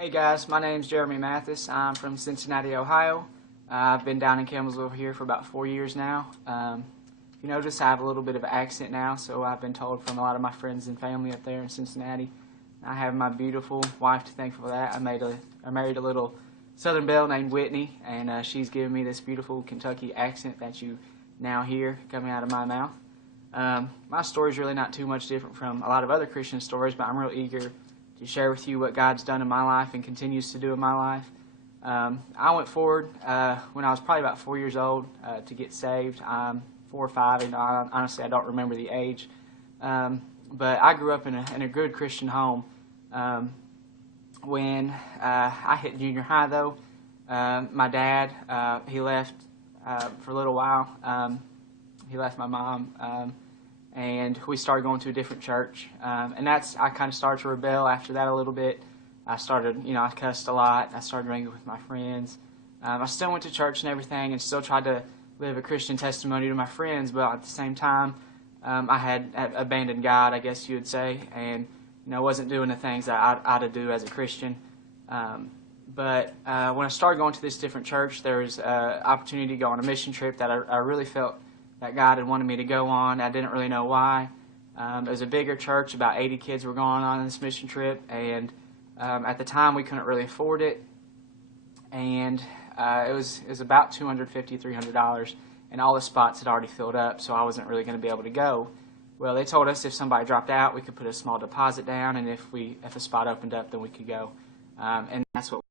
Hey guys, my name's Jeremy Mathis. I'm from Cincinnati, Ohio. I've been down in Campbellsville here for about 4 years now. If you notice, I have a little bit of an accent now, so I've been told from a lot of my friends and family up there in Cincinnati. I have my beautiful wife to thank for that. I married a little Southern belle named Whitney, and she's given me this beautiful Kentucky accent that you now hear coming out of my mouth. My story is really not too much different from a lot of other Christian stories, but I'm real eager to share with you what God's done in my life and continues to do in my life. I went forward when I was probably about 4 years old to get saved. I'm 4 or 5, and honestly I don't remember the age. But I grew up in a good Christian home. When I hit junior high, though, my dad, he left for a little while. He left my mom. And we started going to a different church, and I kind of started to rebel after that a little bit. I started, I cussed a lot. I started drinking with my friends. I still went to church and everything, and still tried to live a Christian testimony to my friends. But at the same time, I had abandoned God, I guess you would say, and wasn't doing the things that I ought to do as a Christian. But when I started going to this different church, there was an opportunity to go on a mission trip that I really felt that God had wanted me to go on. I didn't really know why. It was a bigger church. About 80 kids were going on this mission trip, and at the time we couldn't really afford it. And it was about $250, $300, and all the spots had already filled up, so I wasn't really going to be able to go. Well, they told us if somebody dropped out, we could put a small deposit down, and if a spot opened up, then we could go. And that's what